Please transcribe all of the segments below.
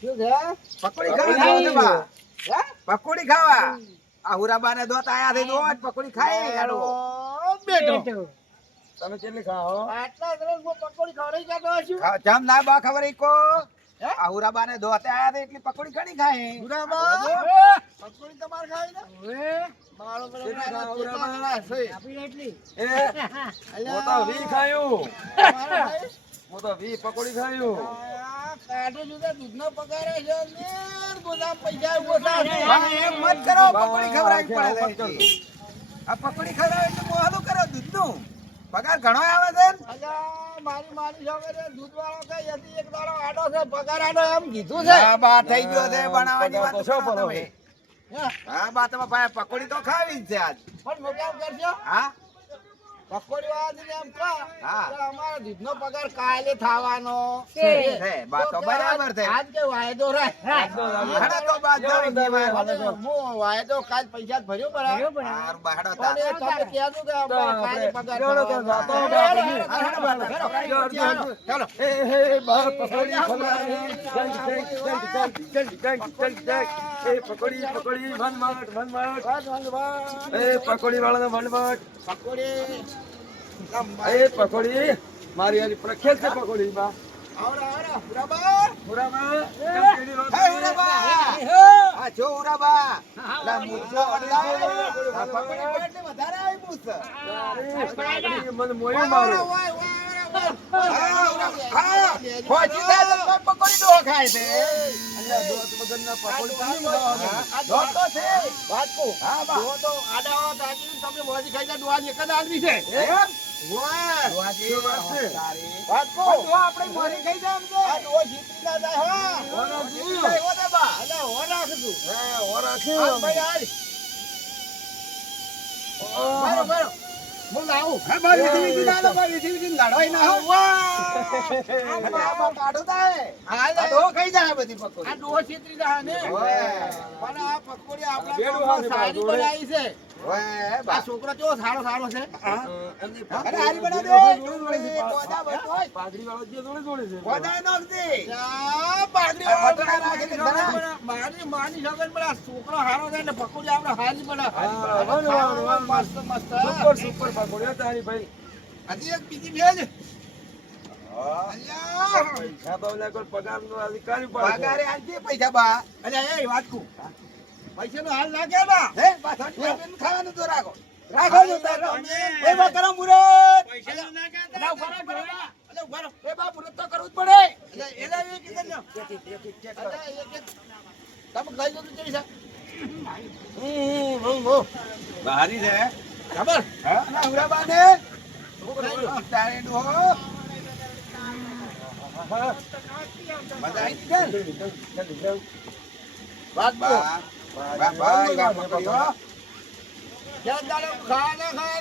શું છે? પકોડી ખાવા છે બા. હે? પકોડી ખાવા આ હુરાબાને દોત આયા છે દોત પકોડી ખાય હેડો બેઠો. તમે કેટલી ખાઓ આટલા સરસ હું પકોડી ખવડાવી જતો હશું. જમ ના બા ખબર ઈ કો હે? આ હુરાબાને દોત આયા છે એટલી પકોડી ઘણી ખાય હુરાબા, હવે? પકોડી તમારે ખાવી ને? મારો પેલો કેટલી ખાઓ, કેટલા હુરાબા? વાળા છે? એ હું તો 20 ખાયું તમારે ખાવી? હું તો 20 પકોડી ખાયું આ કાઢો જુદા દૂધનો પગાર છે ને ગોદામ પૈસા ઓછા છે. બા, એમ મત કરો પકોડી ખવડાવવી પડે છે આ પકોડી ખવડાવે એટલે મોહલું કરો દૂધનું પગાર ઘણો આવે છે ને? અલ્યા, મારી છોકરીએ દૂધવાળો કઈ હતી, એક દાડો આડો છે, પગાર આડો એમ કીધું છે. હા બા થઈ ગયો છે બનાવવાની પગાર વાત તો શું કરો કરો તમે. હે? હા બા તમે ભાઈ પકોડી તો ખાવી જ છે આજ પણ મોટા કરજો હા પકોડી વાળાને એમ કહો હા. કે અમારો દૂધનો પગાર કાલે થવાનો છે, બા તો બરાબર છે. આજ કે વાયદો રાખ. હાડો તો બા જાણી દેવાય. અને હું વાયદો કાલ પૈસા જ ભર્યો બરાબર. હારું બા, હાડો પણ તા. એ તમે કહેજો કે અમારે કાલે પગાર ચાલો તો થવાનો. જાતો હાલો, બાપા. હાલો, હાલો, હાલો, હાલો, હાલો. ચાલો એ બા પકોડી ખવડાવી જલ્દી એ પકોડી પકોડી વન માટ એ પકોડી વાળાને વન માટ પકોડી એ પકોડી મારી હારી પ્રખ્યાત છે પકોડી બા આવડો, આવડો, બરાબર. પુરામાં હે ઉરાબા આ જો ઉરાબા લા મુજો અડલા આ પકોડી પેટ ને વધારે આવી મૂસ મને મોયો મારો વાય, વાય, વાય, હા વાય. હા પહોંચી જાય તો કોઈ પકોડી નો ખાય છે અલ્યા દોત વગરના પકોડી પાણી આ દોત તો છે વાત કહું. હા બા જો તો આડાઓ તાકીને તમે મોજી ખાઈ જાય, ડોહાની એક જ આદમી છે. એમ વાય. વાજી વાત છે. વાત કહું. પણ જો આપણે મોરી ખાઈ જાય એમ છે આ ડોહો જીતરી ના જાય, હા. ઓરા જીતી જાય હો ને બા અલા, હો રાખજો. ઓરા હાલ ભાઈ, હાલ. બરો, બરો. હું લાવું. હે બા વિધિ ના લો બા વિધિ લડાઈ ના હો આ બાબા કાઢો તાય હાલ, આ તો ખાઈ જાય બધી આ પકોડી ડોહો જીતરી જાય ને. ઓય. પણ આ પકોડી આપણા બેડું ગામમાં હાથે સારી જોડે. બનાવી છે. ઓય આ બા છોકરો કેવો સારો સારો છે. એમની અરે હારી બના દે ડુંગળી કોદા બટોય પાઘડી વાળો જે જોડે છે કોદા નાખ દે આ પાઘડી આ વાળો બટોરા રાખી દે, ધરા. માની સગન પણ આ છોકરો હારો છે ને પકોડી આપણે હારી બના. હા, વાહ, મસ્ત મસ્ત. સુપર સુપર પકોડી તારી ભાઈ હજી એક બીજી ભેજ. હા. અલ્યા. પૈસા તો ઓલા કોઈ પગારનો અધિકારી પગારે આલજે પૈસા બા અલ્યા, એ વાત કહું. પૈસાનો હાલ ના કે ના. હે બા થોડી ખાવાનું તો રાખો રાખો જો તારો એ બા કરો મુરત પૈસાનો ના કે અલા ઉભા રહો, અલા ઉભા રહો. એ બા મુરત તો કરવું જ પડે એલા એ કીધું ને. અલ્યા, એક એક. તમે ખાઈ લો તો કેવી છે? બારી છે ખબર? હા ના ઉરાબા ને તારે ડો મજા આવી છે વાત કહું. બા ભાઈ બા પકડ્યો જ્યાં દાડે ખાવા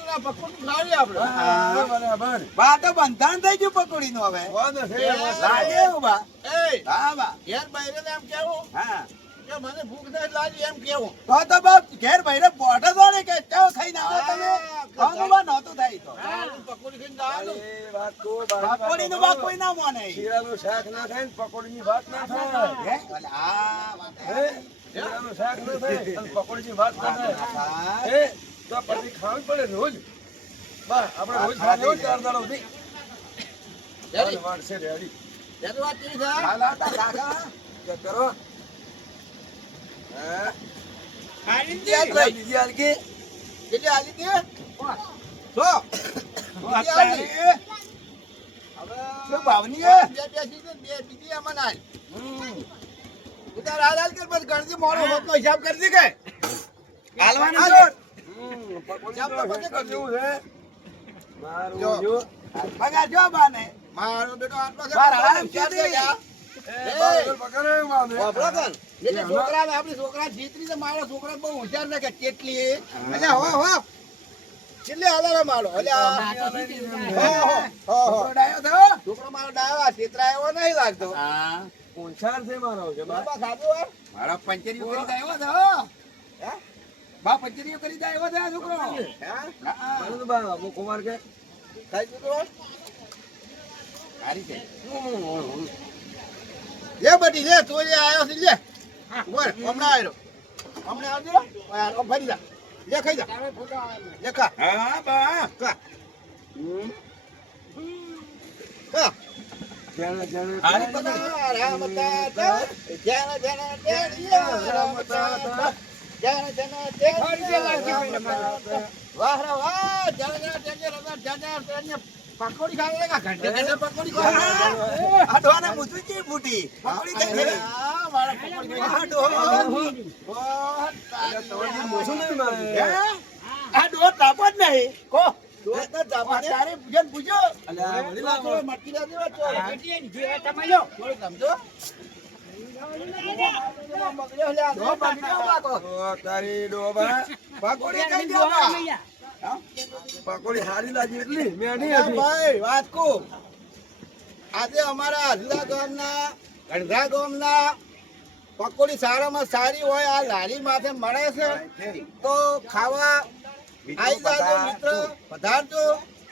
ના પકોડી ખાવી આપણે. હા. બરાબર બા તો બંધાણ થઈ ગયું પકોડી નું હવે વાંધો છે લાગે એવું બા એ હા બા ઘેર બૈરાને એમ કેવું હા કે મને ભૂખ નથી લાગી એમ કેવું. તો બાપ ઘેર ભાઈને બોટો દોડે કે ચાવ ખાઈને આવો તમે ખાવાનું બા નહોતું થાય તો દાળનું પકોડી ખાઈને દાળનું. એ વાત તો બારી પકોડી નું બા કોઈ ના મોને શીરાનું શાક ના થાય ને પકોડીની વાત ના થાય હે અલે આ વાત હે શીરાનું શાક ના થાય અને પકોડીની વાત ના થાય હા હે તો પછી ખાવું પડે રોજ બા આપણે રોજ ખાવા રોજ 4 દાડા સુધી રેડી? વાત છે રેડી રેડી વાત કેવી છે? હાલ આવતા કાકા કે કરો હે આલી યાદ દે. ભાઈ બીજી હાલ કે કેટલી આલી દે? સો. બીજી અત્યારે આલી. શું ભાવની હે બે બેસી છે, બે બીજી આમાં આલી. ઉતાર હાલ હાલ કર, બસ ગણતી મોડો હોતનો હિસાબ કરી દી કે. હાલવાનું હાલ. છે પકોડી જામ તો પછી કરજો. કેવું છે મારું જો. જો પગાર જો બાને મારો બેટો આટલો છે. બાર આરામ ચાર સુધી. જગ્યા. એ બાર પકડે માને વાપરો કર. એટલે છોકરાને આપણી છોકરા જીતરી છે, મારો છોકરા બહુ હોશિયાર ને કે કેટલી એટલે હો હો છેલ્લે હાલારો મારો એટલે છોકરો ડાયો થયો? છોકરો મારો ડાયો છેતરા એવો નહીં લાગતો. હા હોશિયાર છે મારો કે બા બાપા ખાધું હોય? મારો પંચરીઓ કરી દે આવ્યો થયો હે? બા પંચરીઓ કરી દે આવ્યો થયો છોકરો હે? હા મારું તો બા અમુક કુમાર કે ખાઈ દીધું હોય? સારી છે લે બટી લે તું જે આયો છે લે ઉભર હમણાં આવ્યો હમણાં આવજો આ ફરી જા લે ખાઈ જા લે ખા હા બા ખા ખા જાણે જાણે હરે પતા રામતા તા જન જન તેડિયા રામતા તા જન જન તેડિયા વાહ રે વાહ જન જન તેડિયા જન જન તેડિયા પકોડી ખાવે કા ઘંટે ઘંટે પકોડી ખાવે આ ડોને મૂતું કી ફૂટી પકોડી કઈ થઈ આ મારા પકોડી આ ડો મોસું નહીં મારે આ ડો તાપો જ નહીં કો તો તારે પૂજન પૂજો અલ્યા વળી લાવો. મટકી ના દેવા ચો તમે લો સમજો મગજો લે ડો પકડ્યો બાકો ઓ તારી ડોબા પકોડી કઈ દેવા પકોડી હારી લાગી એટલી મેડી અરે હતી ભાઈ વાત કો આજે અમારા આજલા ગામના ગણધા ગામના પકોડી સારામાં સારી હોય આ લારી માથે મળે છે તો ખાવા આવી જાજો મિત્ર પધારજો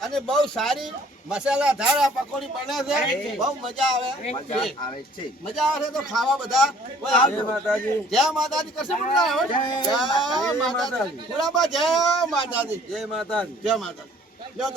અને બહુ સારી મસાલાદાર આ પકોડી બને છે બહુ મજા આવે છે. આવે છે મજા આવે છે તો ખાવા બધા ઓય જય આવજો. માતાજી જય માતાજી કરશે બધા હવે? જય માતાજી ગુલાબા જય માતાજી જય માતાજી જય માતાજી લ્યો તા.